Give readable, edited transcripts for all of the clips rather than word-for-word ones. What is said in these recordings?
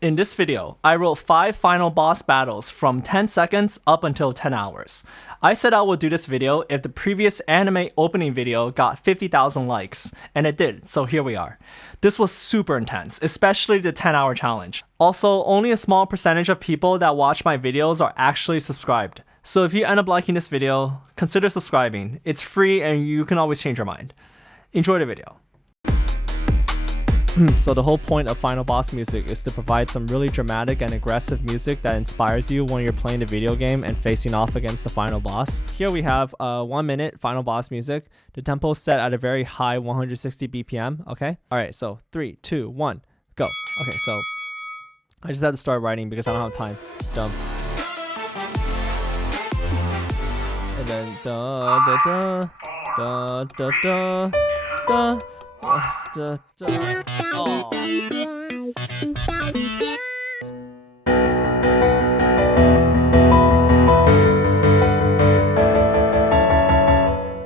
In this video, I wrote 5 final boss battles from 10 seconds up until 10 hours. I said I would do this video if the previous anime opening video got 50,000 likes, and it did, so here we are. This was super intense, especially the 10-hour challenge. Also, only a small percentage of people that watch my videos are actually subscribed. So if you end up liking this video, consider subscribing. It's free and you can always change your mind. Enjoy the video. So the whole point of final boss music is to provide some really dramatic and aggressive music that inspires you when you're playing the video game and facing off against the final boss. Here we have 1 minute final boss music. The tempo is set at a very high 160 BPM, okay? Alright, so 3, 2, 1, go. Okay, so I just had to start writing because I don't have time. Dumb. And then da da da da da da da. Oh.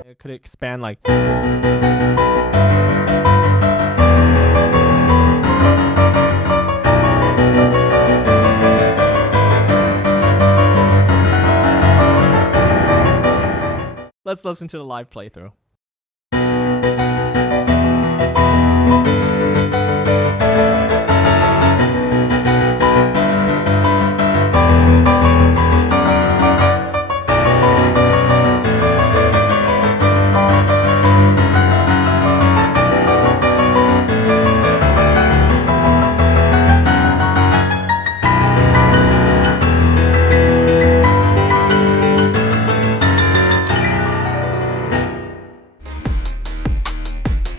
It could expand like. Let's listen to the live playthrough.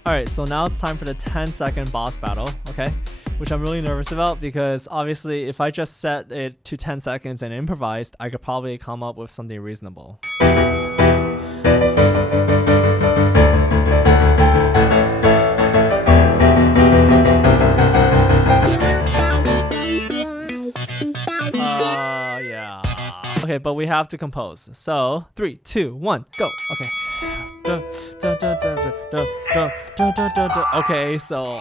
Alright, so now it's time for the 10-second boss battle, okay? Which I'm really nervous about because obviously if I just set it to 10 seconds and improvised, I could probably come up with something reasonable. Yeah. Okay, but we have to compose. So, 3, 2, 1, go. Okay. Okay, so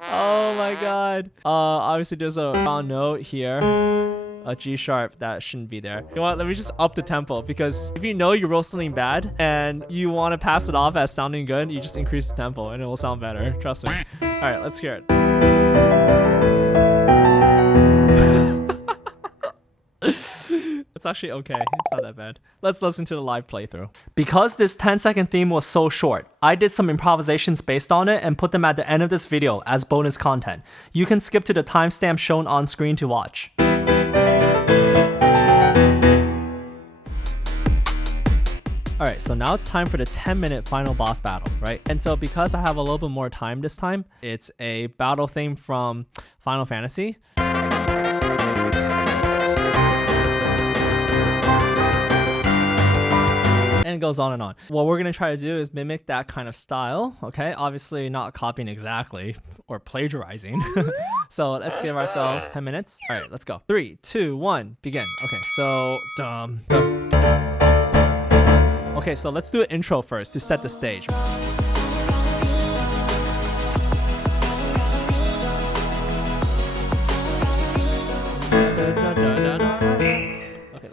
oh my god. Obviously there's a wrong note here, a G sharp that shouldn't be there. You know what, let me just up the tempo, because if you know you wrote something bad and you want to pass it off as sounding good, you just increase the tempo and it will sound better, trust me. All right, let's hear it. It's actually okay, it's not that bad. Let's listen to the live playthrough. Because this 10-second theme was so short, I did some improvisations based on it and put them at the end of this video as bonus content. You can skip to the timestamp shown on screen to watch. Alright, so now it's time for the 10-minute final boss battle, right? And so because I have a little bit more time this time, it's a battle theme from Final Fantasy. And it goes on and on. What we're gonna try to do is mimic that kind of style, okay? Obviously not copying exactly or plagiarizing. So let's give ourselves 10 minutes. All right, let's go. 3, 2, 1, begin. Okay, so okay, so let's do an intro first to set the stage. Okay,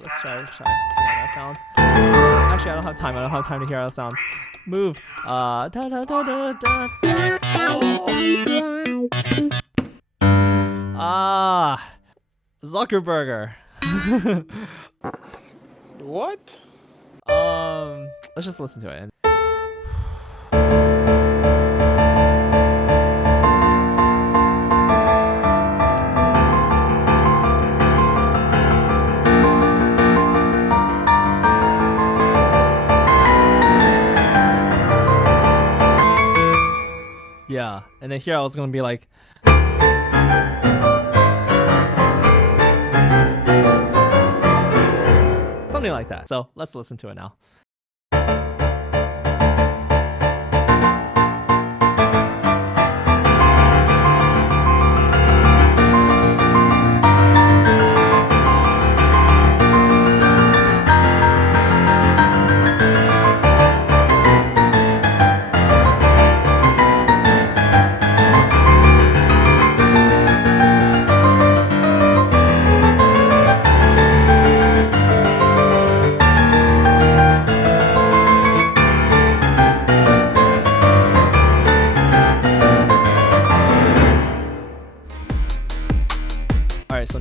let's try to see how that sounds. Actually, I don't have time. I don't have time to hear how it sounds. Move. Zuckerberger. What? Let's just listen to it. Yeah, and then here I was gonna be like, something like that. So let's listen to it now.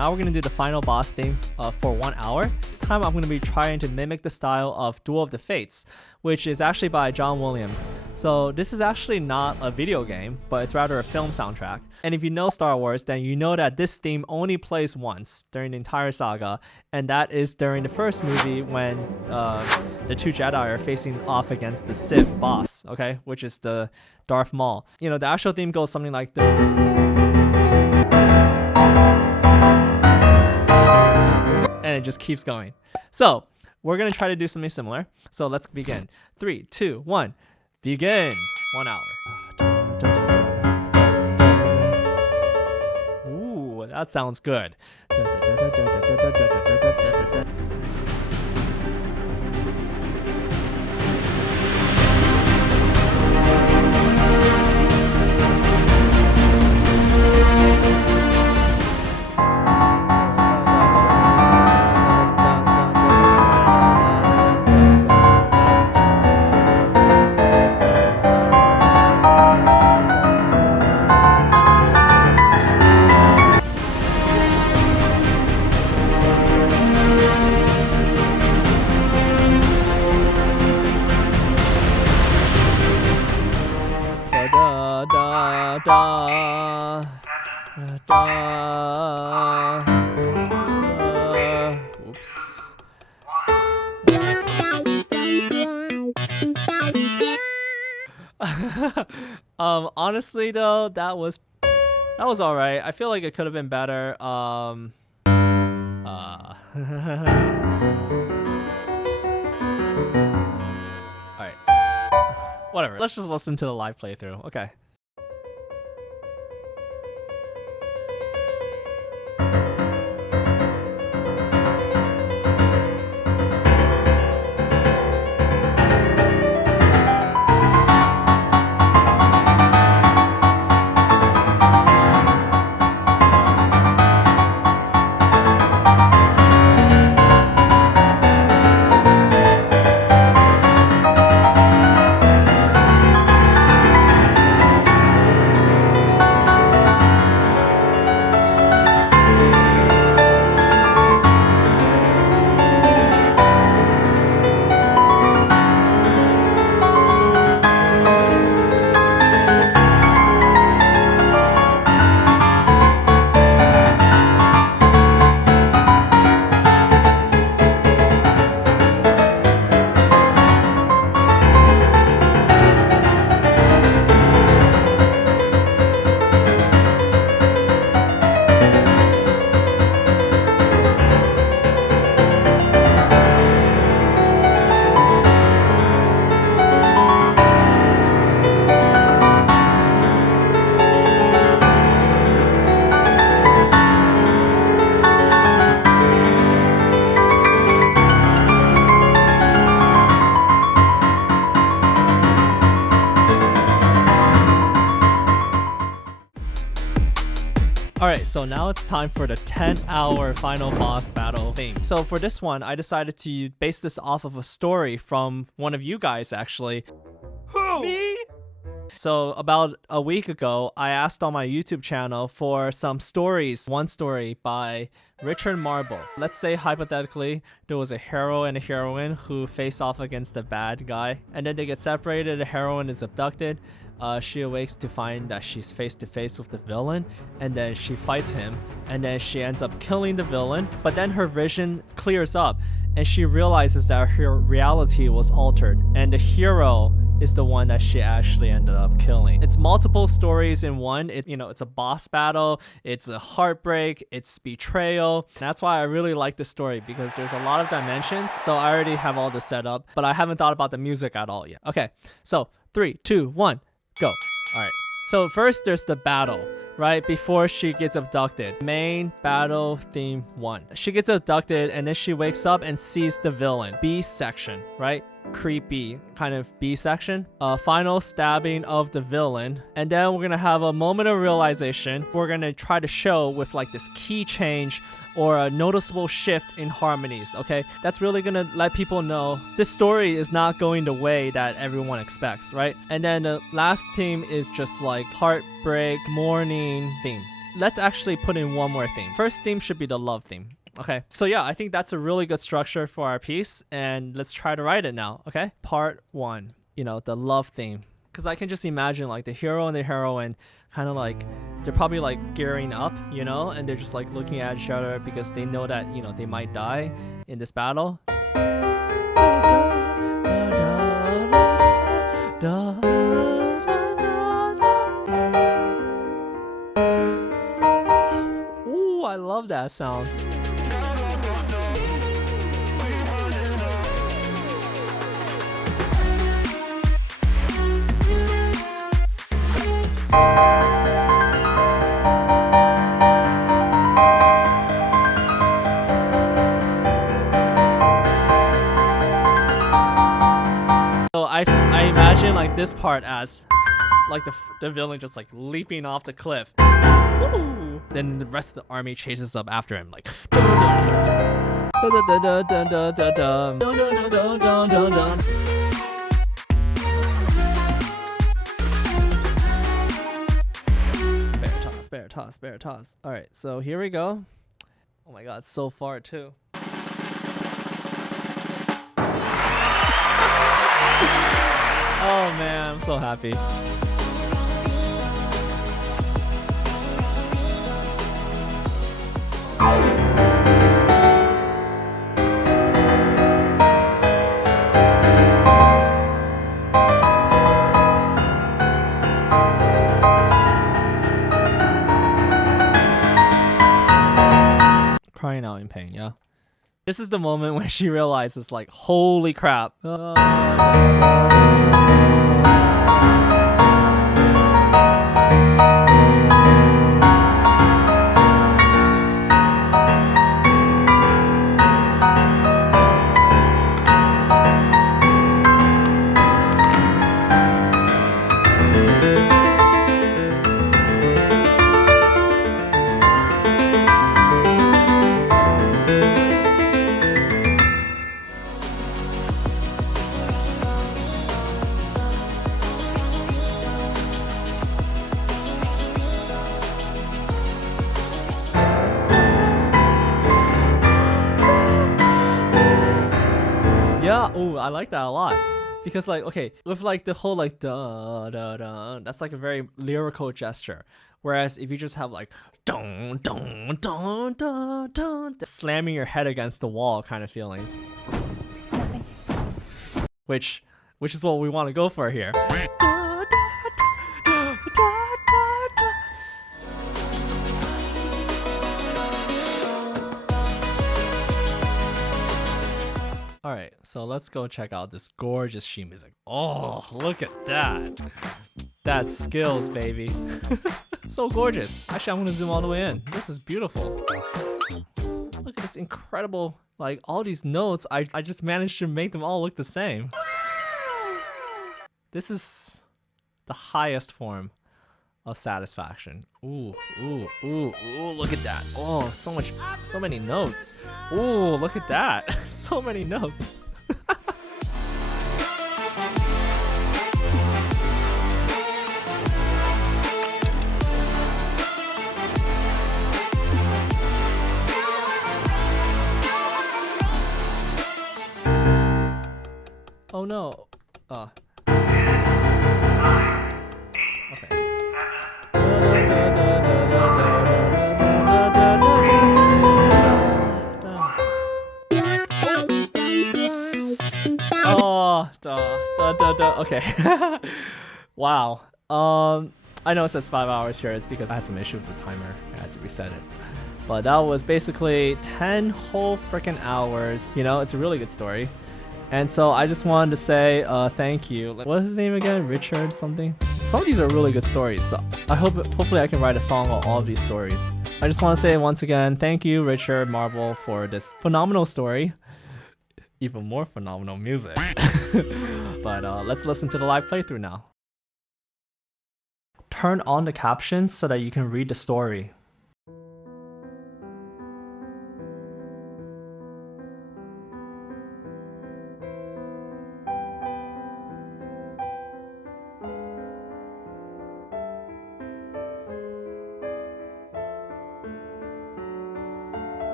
now we're gonna do the final boss theme for 1 hour. This time I'm gonna be trying to mimic the style of Duel of the Fates, which is actually by John Williams. So this is actually not a video game, but it's rather a film soundtrack. And if you know Star Wars, then you know that this theme only plays once during the entire saga, and that is during the first movie when the two Jedi are facing off against the Sith boss, okay, which is the Darth Maul. You know, the actual theme goes something like this. And it just keeps going. So we're gonna try to do something similar. So let's begin. 3, 2, 1, begin. 1 hour. Ooh, that sounds good. Oops. Honestly though, that was all right. I feel like it could have been better. All right. Whatever. Let's just listen to the live playthrough. Okay. Alright, so now it's time for the 10-hour final boss battle theme. So for this one, I decided to base this off of a story from one of you guys, actually. Who? Me? So about a week ago, I asked on my YouTube channel for some stories. One story by Richard Marble. Let's say hypothetically, there was a hero and a heroine who face off against a bad guy, and then they get separated, the heroine is abducted. She awakes to find that she's face to face with the villain, and then she fights him, and then she ends up killing the villain, but then her vision clears up and she realizes that her reality was altered, and the hero is the one that she actually ended up killing. It's multiple stories in one. It's a boss battle, it's a heartbreak, it's betrayal. That's why I really like this story, because there's a lot of dimensions. So I already have all this set up, but I haven't thought about the music at all yet. Okay, so 3, 2, 1, go. All right. So first there's the battle, right? Before she gets abducted. Main battle theme 1. She gets abducted and then she wakes up and sees the villain. B section, right? Creepy kind of B section. Final stabbing of the villain. And then we're gonna have a moment of realization. We're gonna try to show with like this key change or a noticeable shift in harmonies, okay? That's really gonna let people know this story is not going the way that everyone expects, right? And then the last theme is just like heartbreak, mourning theme. let's actually put in one more theme. First theme should be the love theme. Okay, so yeah, I think that's a really good structure for our piece, and let's try to write it now. Okay, part 1, you know, the love theme, because I can just imagine like the hero and the heroine kind of like they're probably like gearing up, you know, and they're just like looking at each other because they know that, you know, they might die in this battle. Ooh, I love that sound. So I imagine like this part as like the villain just like leaping off the cliff. Woo! Then the rest of the army chases up after him like. Spare toss. All right, so here we go. Oh my god, so far too. Oh man, I'm so happy. Crying out in pain, yeah. This is the moment when she realizes, like, holy crap. Yeah, oh, I like that a lot. Because like, okay, with like the whole like da da da, that's like a very lyrical gesture. Whereas if you just have like dun dun dun dun dun, slamming your head against the wall kind of feeling. Which is what we want to go for here. Alright, so let's go check out this gorgeous sheet music. Oh, look at that. That's skills, baby. So gorgeous. Actually, I'm gonna zoom all the way in. This is beautiful. Look at this incredible, like all these notes, I just managed to make them all look the same. This is the highest form of satisfaction. Ooh, ooh, ooh, ooh, look at that. Oh, so many notes. Ooh, look at that. So many notes. Oh no. Okay. Okay. Wow. I know it says 5 hours here. It's because I had some issue with the timer. I had to reset it. But that was basically 10 whole freaking hours. You know, it's a really good story. And so I just wanted to say thank you. What is his name again? Richard something? Some of these are really good stories. So hopefully I can write a song on all of these stories. I just want to say once again, thank you, Richard Marble, for this phenomenal story. Even more phenomenal music. But let's listen to the live playthrough now. Turn on the captions so that you can read the story.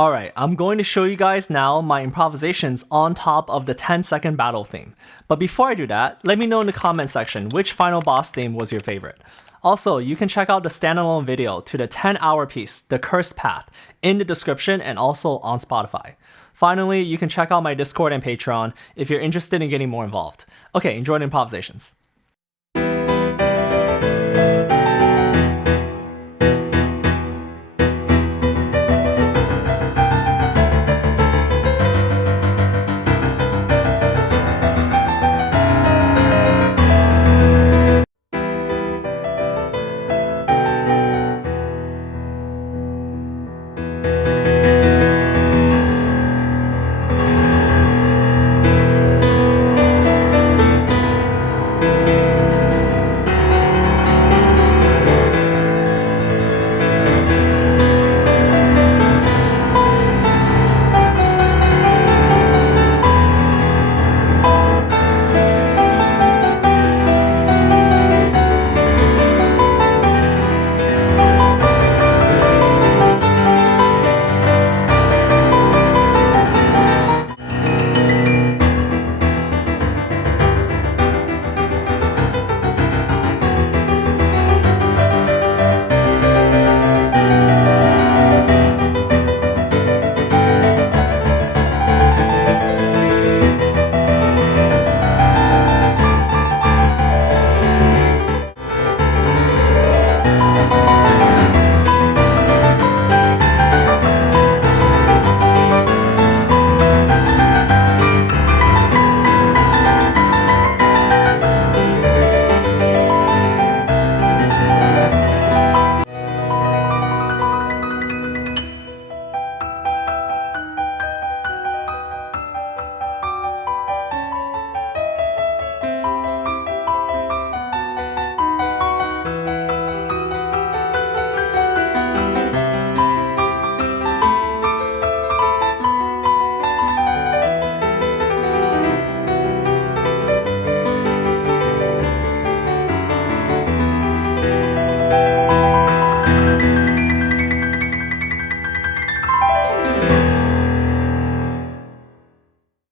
Alright, I'm going to show you guys now my improvisations on top of the 10-second battle theme. But before I do that, let me know in the comment section which final boss theme was your favorite. Also, you can check out the standalone video to the 10-hour piece, The Cursed Path, in the description and also on Spotify. Finally, you can check out my Discord and Patreon if you're interested in getting more involved. Okay, enjoy the improvisations.